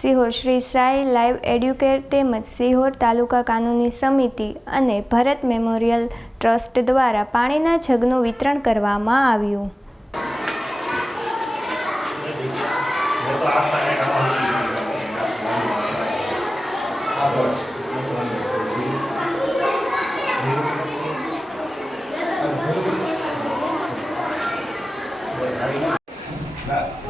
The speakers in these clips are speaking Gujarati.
સિહોર શ્રી સાઈ લાઈવ એડ્યુકેટ તેમજ સિહોર તાલુકા કાનૂની સમિતિ અને ભરત મેમોરિયલ ટ્રસ્ટ દ્વારા પાણીના જગનું વિતરણ કરવામાં આવ્યું. ત્રીજામાં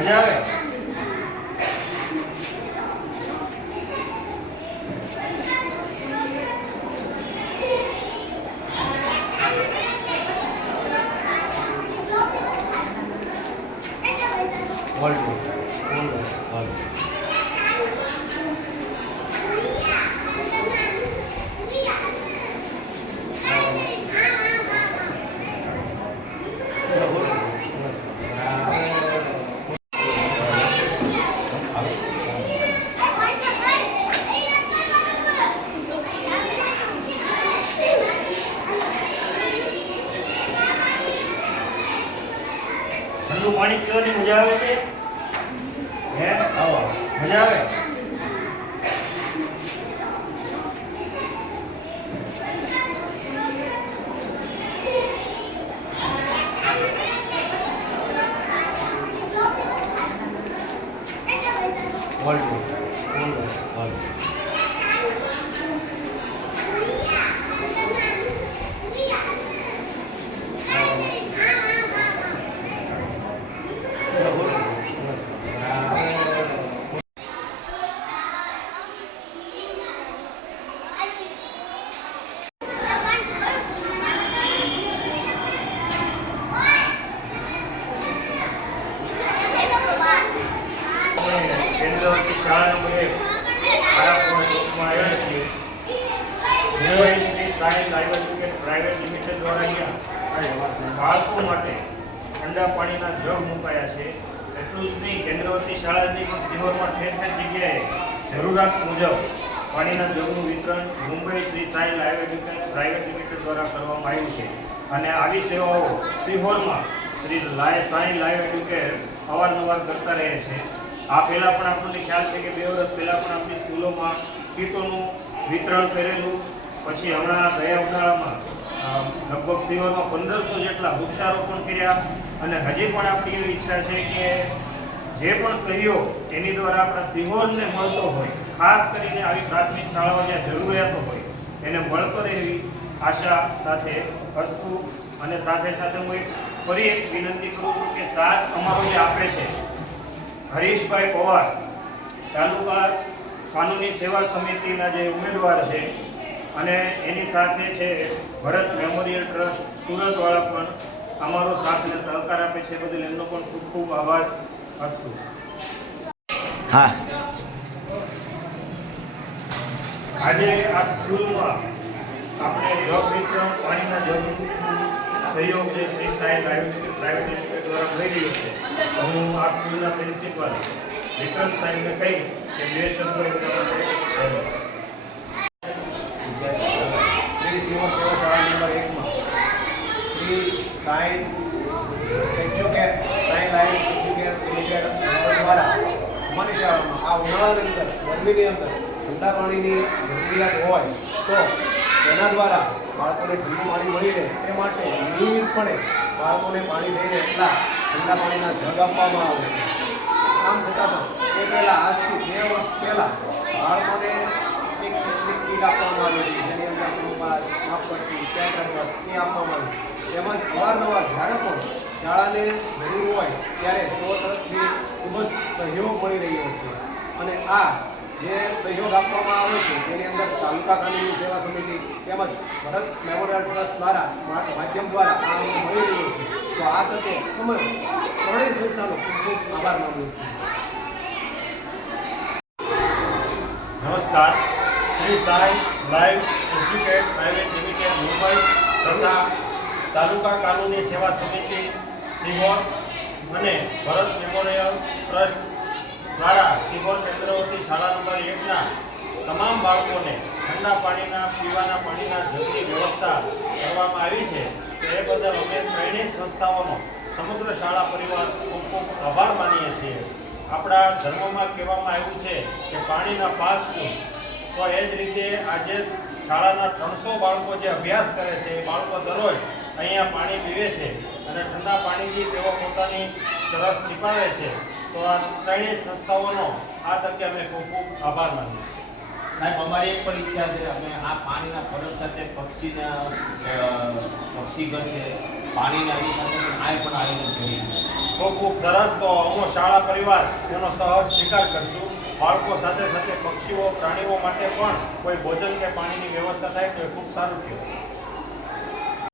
મજા આવે ઠંડુ પાણી પીવાની મજા આવે છે હે? આવો. મજા આવે? કેન્દ્રવતી શાળા નંબર એક આરાપુરા આવ્યા આવેલ હું Shri Sai live private limited દ્વારા અહીંયા બાળકો માટે ઠંડા પાણીના જગ મુકાયા છે. એટલું જ નહીં, કેન્દ્રવર્તી શાળાની પણ સિહોરમાં ઠેર ઠેર જગ્યાએ જરૂરિયાત મુજબ પાણીના જગનું વિતરણ Mumbai Shri Sai live private limited દ્વારા કરવામાં આવ્યું છે. અને આવી સેવાઓ સિહોરમાં શ્રી લાય, સાઈ લાઈવ એજ્યુકેટ અવારનવાર કરતા રહે છે. આ પહેલાં પણ આપણને ખ્યાલ છે કે બે વર્ષ પહેલાં પણ આપણી સ્કૂલોમાં કીટોનું વિતરણ કરેલું. પછી હમણાં ગયા ઉનાળામાં લગભગ સિહોરમાં પંદરસો જેટલા વૃક્ષારોપણ કર્યા. અને હજી પણ આપણી એવી ઈચ્છા છે કે જે પણ સહયોગ એની દ્વારા આપણા સિહોરને મળતો હોય, ખાસ કરીને આવી પ્રાથમિક શાળાઓ જ્યાં જરૂરિયાતો હોય, એને મળતો રહેવી આશા સાથે અસ્તુ અને સાથે સાથે હું ફરી એક વિનંતી કરું છું કે સાથ અમારો જે આપે છે હરીશભાઈ પવાર તાલુકા કાનૂની સેવા સમિતિના જે ઉમેદવાર છે અને એની સાથે છે ભરત મેમોરિયલ ટ્રસ્ટ સુરતવાળા પણ અમારો સાથ અને સહકાર આપે છે બદલ એમનો પણ ખૂબ ખૂબ આભાર અસ્તુ. હા. આજે આ સ્કૂલમાં આપણે જગ વિતરણ પાણીના જગ સહયોગ જે શ્રી સાહેબ પ્રાઇવેટ લિમિટેડ દ્વારા મળી રહ્યો છે, હું આ સ્કૂલના પ્રિન્સિપાલ વિક્રમ સાહેબને કહીશ કે બે શબ્દો શ્રી સિંહોર પ્રયોગશાળા એકમાં Shri Sai educare Sai life educare limited દ્વારા અમારી શાળામાં આ ઉનાળાની અંદર, ગરમીની અંદર ઠંડા પાણીની જરૂરિયાત હોય તો તેના દ્વારા બાળકોને ઠંડુ પાણી મળી રહે તે માટે નિયમિતપણે બાળકોને પાણી દઈને એટલા ઠંડા પાણીના જગ આપવામાં આવે છે. આમ છતાં પણ એ પહેલાં આજથી બે વર્ષ પહેલાં બાળકોને એક શૈક્ષણિક કીટ આપવામાં આવી હતી. જેની અંદર કૃપા માપપટ્ટી ચેક રબર એ આપવામાં આવી તેમજ અવારનવાર જ્યારે પણ શાળાને જરૂર હોય ત્યારે તેઓ તરફથી ખૂબ જ સહયોગ મળી રહ્યો છે. અને આ જે સહયોગ આપવામાં આવે છે તેની અંદર તાલુકા કાનૂની સેવા સમિતિ તેમજ ભરત મેમોરિયલ ટ્રસ્ટ દ્વારા માધ્યમ દ્વારા આ મળી રહ્યું છે. તો આ તકે અમે ત્રણેય સંસ્થાનો ખૂબ ખૂબ આભાર માનીએ છીએ. નમસ્કાર. Shri Sai live educate private limited Mumbai તથા તાલુકા કાનૂની સેવા સમિતિ સિહોર અને ભરત મેમોરિયલ ટ્રસ્ટ દ્વારા સિહોર ચંદ્રવતી શાળા નંબર એકના તમામ બાળકોને ઠંડા પાણીના, પીવાના પાણીના જલ્દી વ્યવસ્થા કરવામાં આવી છે. તો એ બદલ અમે ત્રણેય સંસ્થાઓનો સમગ્ર શાળા પરિવાર ખૂબ ખૂબ આભાર માનીએ છીએ. આપણા ધર્મમાં કહેવામાં આવ્યું છે કે પાણીના પાસ તો એ જ રીતે આજે શાળાના ત્રણસો બાળકો જે અભ્યાસ કરે છે, એ બાળકો દરરોજ અહીંયા પાણી પીવે છે અને ઠંડા પાણીથી તેઓ પોતાની સરસ છીપાવે છે. તો આ ત્રણેય સંસ્થાઓનો આ તકે અમે ખૂબ ખૂબ આભાર માનીએ સાહેબ અમારી એક પણ ઈચ્છા છે અમે આ પાણીના ફરજ સાથે પક્ષીના પક્ષીઘર છે પાણીના આ પણ આયોજન કરીએ ખૂબ ખૂબ સરસ. તો અમો શાળા પરિવાર તેનો સહજ સ્વીકાર કરશું. બાળકો સાથે સાથે પક્ષીઓ પ્રાણીઓ માટે પણ કોઈ ભોજન કે પાણીની વ્યવસ્થા થાય તો એ ખૂબ સારું કહેવાય.